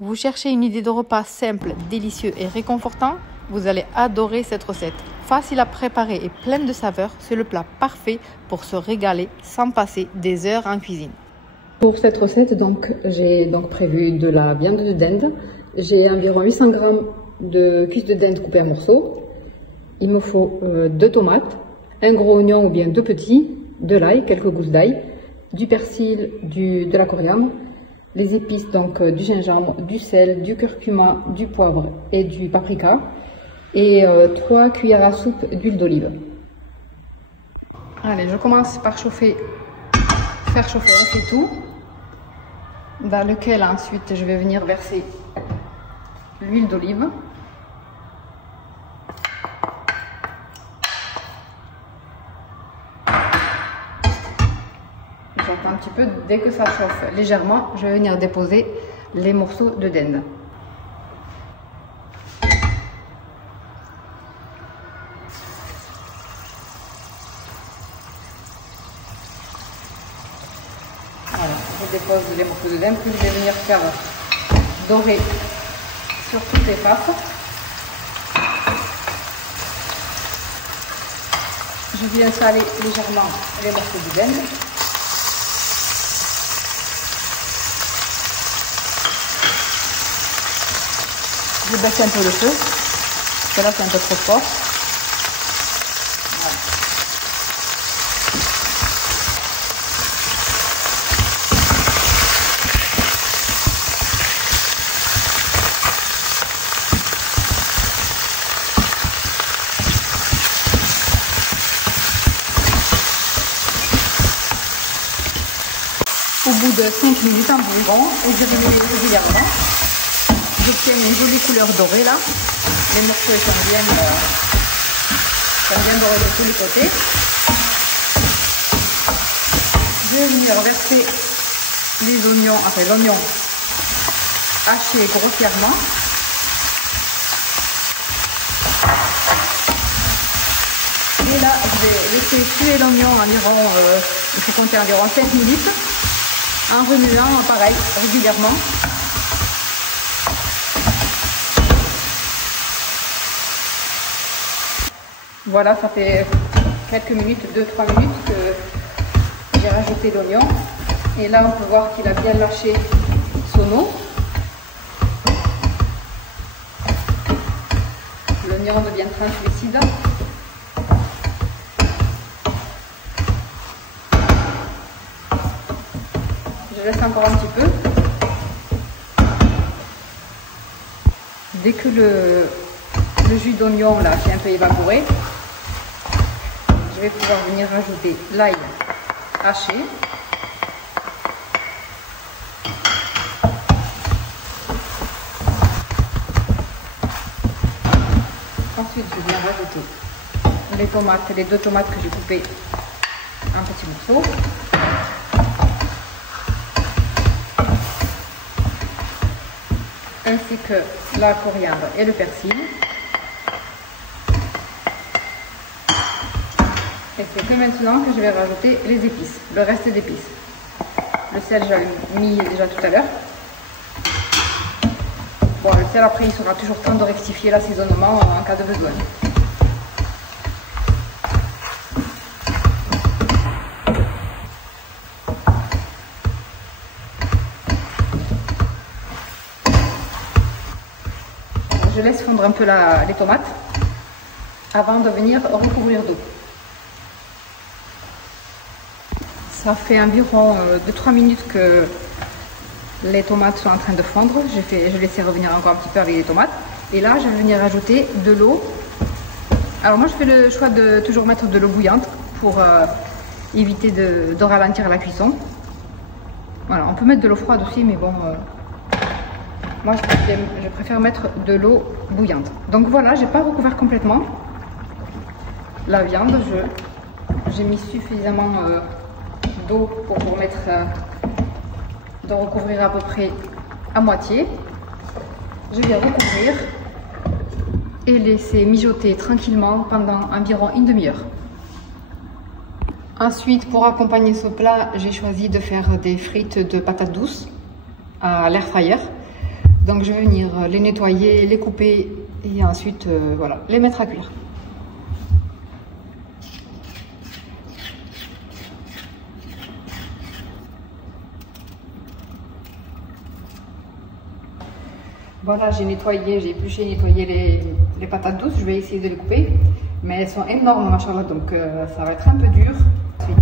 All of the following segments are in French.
Vous cherchez une idée de repas simple, délicieux et réconfortant? Vous allez adorer cette recette. Facile à préparer et pleine de saveurs, c'est le plat parfait pour se régaler sans passer des heures en cuisine. Pour cette recette, j'ai prévu de la viande de dinde. J'ai environ 800 g de cuisses de dinde coupées en morceaux. Il me faut 2 tomates, un gros oignon ou bien 2 petits, de l'ail, quelques gousses d'ail, du persil, de la coriandre, les épices, du gingembre, du sel, du curcuma, du poivre et du paprika, et 3 cuillères à soupe d'huile d'olive. Allez, je commence par faire chauffer un faitout, dans lequel ensuite je vais venir verser l'huile d'olive. J'attends un petit peu, dès que ça chauffe légèrement, je vais venir déposer les morceaux de dinde. Voilà, je dépose les morceaux de dinde que je vais venir faire dorer sur toutes les faces. Je viens saler légèrement les morceaux de dinde. Je baisse un peu le feu, parce que là c'est un peu trop fort. Voilà. Au bout de 5 minutes environ, et je vais régulièrement. J'obtiens une jolie couleur dorée là. Les morceaux sont bien dorés de tous les côtés. Je vais venir verser les oignons, enfin l'oignon haché grossièrement. Et là, je vais laisser cuire l'oignon environ, il faut compter environ 5 minutes, en remuant pareil régulièrement. Voilà, ça fait quelques minutes, 2-3 minutes que j'ai rajouté l'oignon. Et là, on peut voir qu'il a bien lâché son eau. L'oignon devient translucide. Je laisse encore un petit peu. Dès que le jus d'oignon là s'est un peu évaporé, je vais pouvoir venir rajouter l'ail haché. Ensuite, je viens rajouter les tomates, les 2 tomates que j'ai coupées en petits morceaux. Ainsi que la coriandre et le persil. Et c'est que maintenant que je vais rajouter les épices, le reste d'épices. Le sel, j'avais mis déjà tout à l'heure. Bon, le sel, après, il sera toujours temps de rectifier l'assaisonnement en cas de besoin. Je laisse fondre un peu les tomates avant de venir recouvrir d'eau. Ça fait environ 2-3 minutes que les tomates sont en train de fondre. Je laisse revenir encore un petit peu avec les tomates. Et là, je vais venir ajouter de l'eau. Alors moi, je fais le choix de toujours mettre de l'eau bouillante pour éviter de ralentir la cuisson. Voilà, on peut mettre de l'eau froide aussi, mais bon, moi je préfère mettre de l'eau bouillante. Donc voilà, j'ai pas recouvert complètement la viande. J'ai mis suffisamment d'eau pour permettre de recouvrir à peu près à moitié. Je vais recouvrir et laisser mijoter tranquillement pendant environ une demi-heure. Ensuite, pour accompagner ce plat, j'ai choisi de faire des frites de patates douces à l'air fryer. Donc je vais venir les nettoyer, les couper et ensuite voilà, les mettre à cuire. Voilà, j'ai nettoyé, j'ai épluché, nettoyé les patates douces. Je vais essayer de les couper. Mais elles sont énormes, machallah, donc ça va être un peu dur. Ensuite.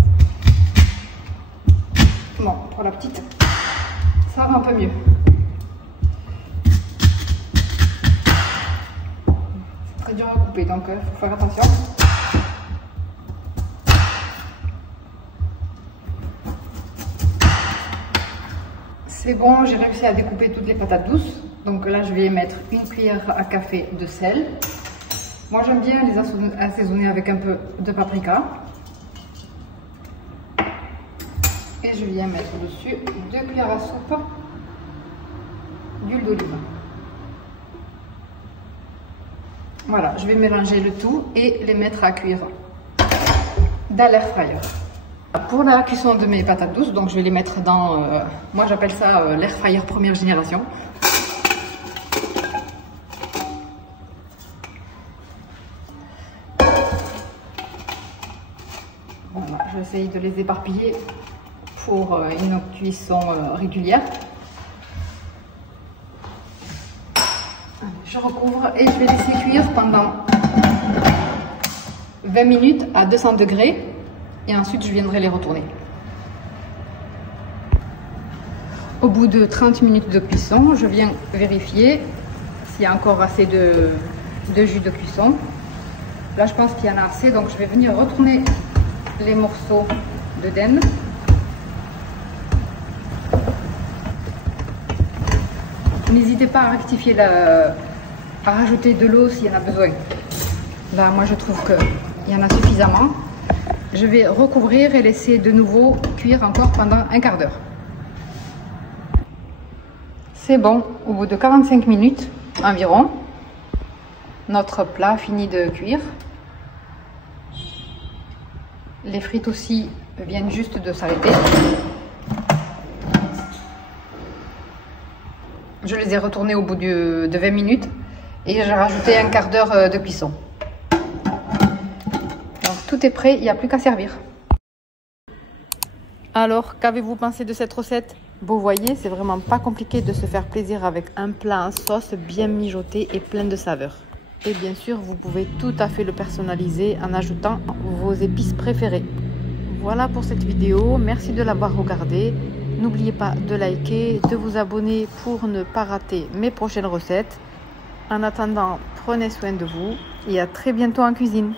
Bon, pour la petite, ça va un peu mieux. C'est très dur à couper, donc il faut faire attention. C'est bon, j'ai réussi à découper toutes les patates douces. Donc là, je vais mettre une cuillère à café de sel. Moi, j'aime bien les assaisonner avec un peu de paprika. Et je viens mettre dessus 2 cuillères à soupe d'huile d'olive. Voilà, je vais mélanger le tout et les mettre à cuire dans l'air fryer. Pour la cuisson de mes patates douces, donc je vais les mettre dans, moi j'appelle ça l'air fryer première génération. Voilà, j'essaye de les éparpiller pour une cuisson régulière. Je recouvre et je vais laisser cuire pendant 20 minutes à 200 degrés. Et ensuite, je viendrai les retourner. Au bout de 30 minutes de cuisson, je viens vérifier s'il y a encore assez de jus de cuisson. Là, je pense qu'il y en a assez, donc je vais venir retourner les morceaux de dinde. N'hésitez pas à rectifier, à rajouter de l'eau s'il y en a besoin. Là, moi, je trouve qu'il y en a suffisamment. Je vais recouvrir et laisser de nouveau cuire encore pendant un quart d'heure. C'est bon, au bout de 45 minutes environ, notre plat finit de cuire. Les frites aussi viennent juste de s'arrêter. Je les ai retournées au bout de 20 minutes et j'ai rajouté un quart d'heure de cuisson. Tout est prêt, il n'y a plus qu'à servir. Alors, qu'avez-vous pensé de cette recette? Vous voyez, c'est vraiment pas compliqué de se faire plaisir avec un plat en sauce bien mijoté et plein de saveurs. Et bien sûr, vous pouvez tout à fait le personnaliser en ajoutant vos épices préférées. Voilà pour cette vidéo, merci de l'avoir regardée. N'oubliez pas de liker, de vous abonner pour ne pas rater mes prochaines recettes. En attendant, prenez soin de vous et à très bientôt en cuisine.